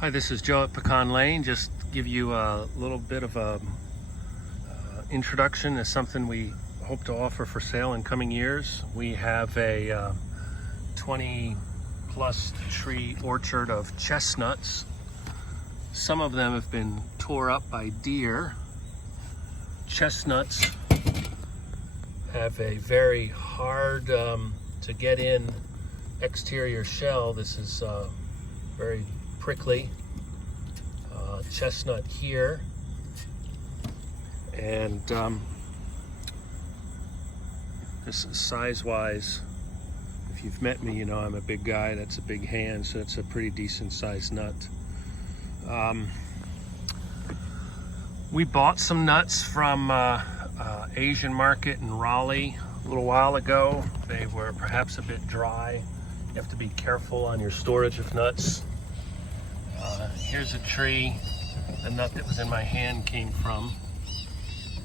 Hi, this is Joe at Pecan Lane. Just give you a little bit of a introduction to something we hope to offer for sale in coming years. We have a 20 plus tree orchard of chestnuts. Some of them have been tore up by deer. Chestnuts have a very hard to get in exterior shell. This is very prickly chestnut here, and this size-wise, if you've met me, you know I'm a big guy. That's a big hand, so it's a pretty decent sized nut. We bought some nuts from Asian market in Raleigh a little while ago. They were perhaps a bit dry. You have to be careful on your storage of nuts. Here's a tree the nut that was in my hand came from,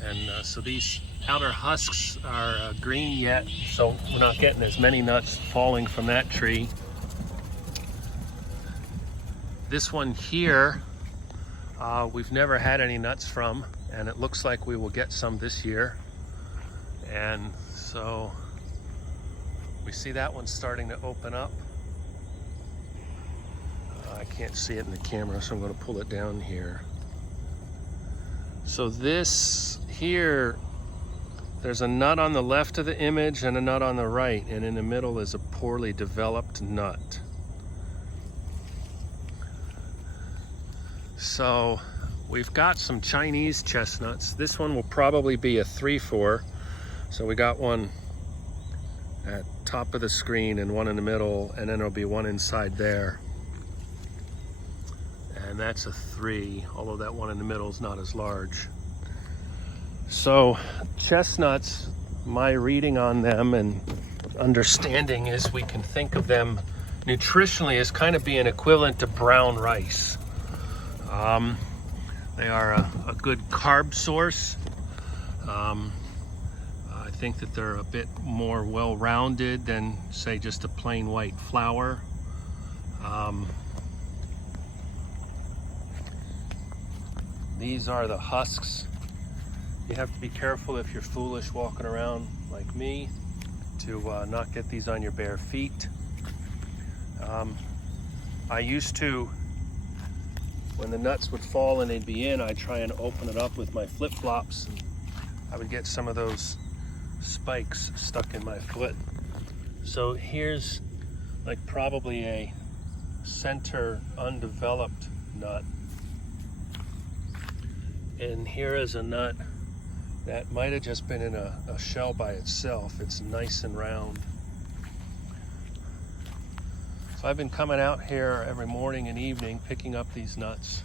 and so these outer husks are green yet, so we're not getting as many nuts falling from that tree. This one here, we've never had any nuts from, and it looks like we will get some this year. And so we see that one starting to open up. I can't see it in the camera, so I'm going to pull it down here. So this here, there's a nut on the left of the image and a nut on the right, and in the middle is a poorly developed nut. So we've got some Chinese chestnuts. This one will probably be a 3-4. So we got one at top of the screen and one in the middle, and then there'll be one inside there. And that's a 3, although that one in the middle is not as large. So chestnuts, my reading on them and understanding is we can think of them nutritionally as kind of being equivalent to brown rice. They are a good carb source. I think that they're a bit more well-rounded than, say, just a plain white flour. These are the husks. You have to be careful if you're foolish walking around like me to not get these on your bare feet. I used to, when the nuts would fall and they'd be in, I'd try and open it up with my flip-flops, and I would get some of those spikes stuck in my foot. So here's like probably a center undeveloped nut. And here is a nut that might have just been in a shell by itself. It's nice and round. So I've been coming out here every morning and evening picking up these nuts.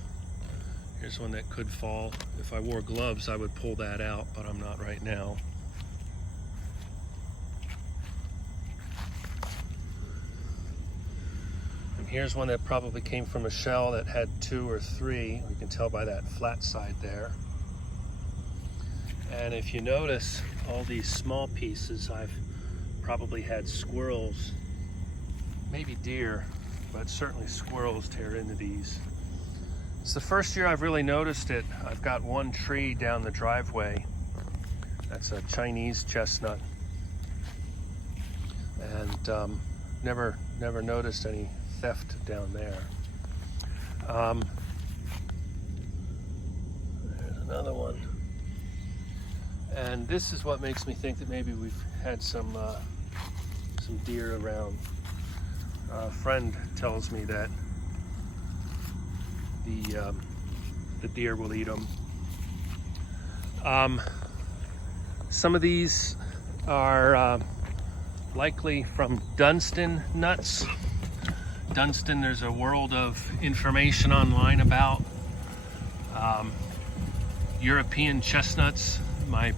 Here's one that could fall. If I wore gloves, I would pull that out, but I'm not right now. And here's one that probably came from a shell that had 2 or 3. You can tell by that flat side there. And if you notice all these small pieces, I've probably had squirrels, maybe deer, but certainly squirrels tear into these. It's the first year I've really noticed it. I've got one tree down the driveway. That's a Chinese chestnut. And never noticed any theft down there. There's another one. And this is what makes me think that maybe we've had some deer around. A friend tells me that the deer will eat them. Some of these are likely from Dunstan nuts. Dunstan, there's a world of information online about. European chestnuts, my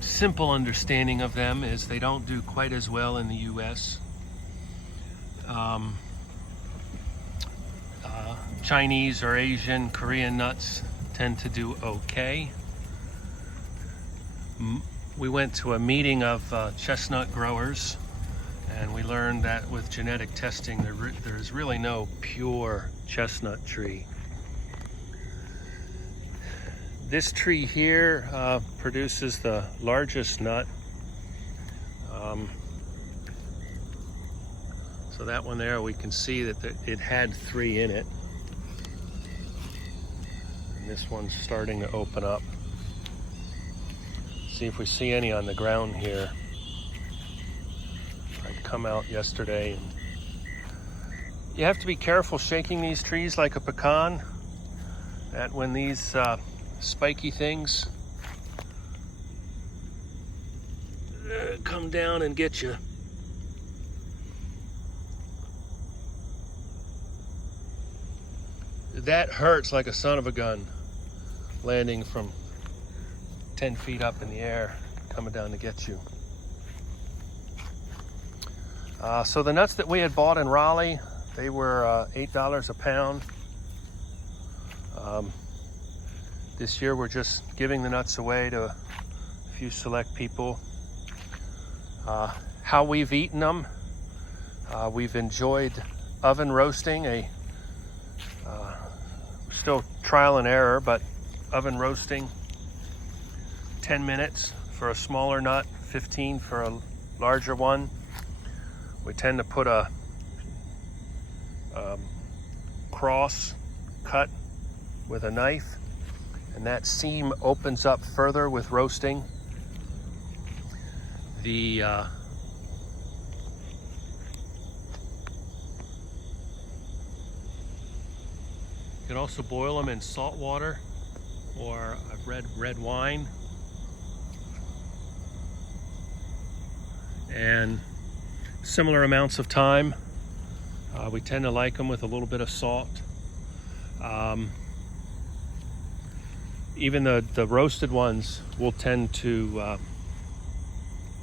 simple understanding of them is they don't do quite as well in the US. Chinese or Asian, Korean nuts tend to do okay. We went to a meeting of chestnut growers, And we learned that with genetic testing, there's really no pure chestnut tree. This tree here produces the largest nut. So that one there, we can see that it had 3 in it. And this one's starting to open up. See if we see any on the ground here. I'd come out yesterday. And you have to be careful shaking these trees like a pecan. That when these spiky things come down and get you. That hurts like a son of a gun, landing from 10 feet up in the air, coming down to get you. So the nuts that we had bought in Raleigh, they were $8 a pound. This year we're just giving the nuts away to a few select people. How we've eaten them, we've enjoyed oven roasting, still trial and error, but oven roasting, 10 minutes for a smaller nut, 15 for a larger one. We tend to put a cross cut with a knife, and that seam opens up further with roasting. You can also boil them in salt water, or I've read red wine. And similar amounts of time. We tend to like them with a little bit of salt. Even the roasted ones will tend to,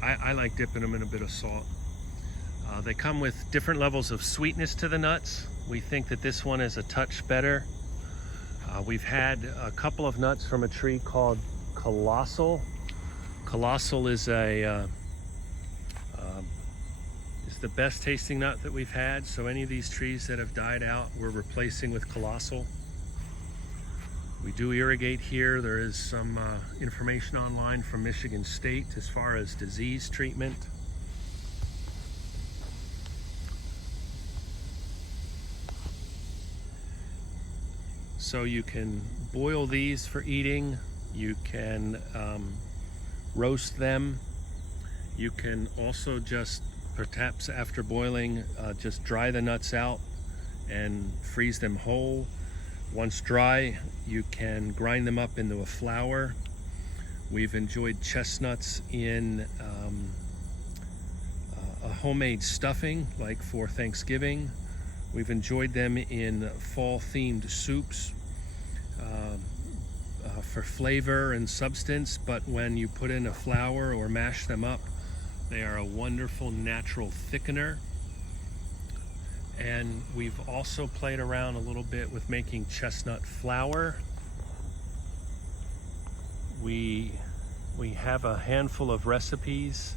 I like dipping them in a bit of salt. They come with different levels of sweetness to the nuts. We think that this one is a touch better. We've had a couple of nuts from a tree called Colossal. Colossal is is the best tasting nut that we've had. So any of these trees that have died out, we're replacing with Colossal. We do irrigate here. There is some information online from Michigan State as far as disease treatment. So you can boil these for eating. You can roast them. You can also just, perhaps after boiling, just dry the nuts out and freeze them whole. Once dry, you can grind them up into a flour. We've enjoyed chestnuts in a homemade stuffing, like for Thanksgiving. We've enjoyed them in fall-themed soups for flavor and substance, but when you put in a flour or mash them up, they are a wonderful natural thickener. And we've also played around a little bit with making chestnut flour. We have a handful of recipes.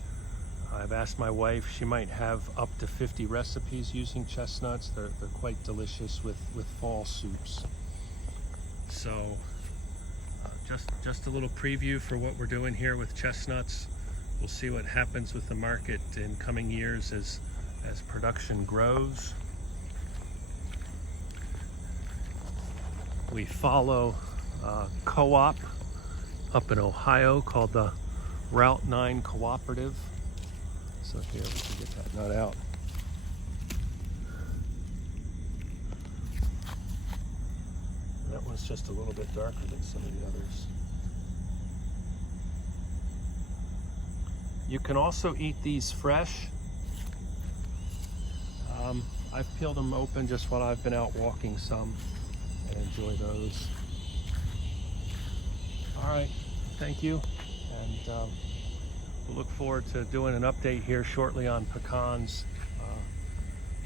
I've asked my wife, she might have up to 50 recipes using chestnuts. They're quite delicious with fall soups. So just a little preview for what we're doing here with chestnuts. We'll see what happens with the market in coming years as production grows. We follow a co-op up in Ohio called the Route 9 Cooperative. So here we can get that nut out. That one's just a little bit darker than some of the others. You can also eat these fresh. I've peeled them open just while I've been out walking some, and enjoy those. All right, thank you, and we'll look forward to doing an update here shortly on pecans.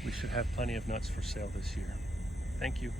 We should have plenty of nuts for sale this year. Thank you.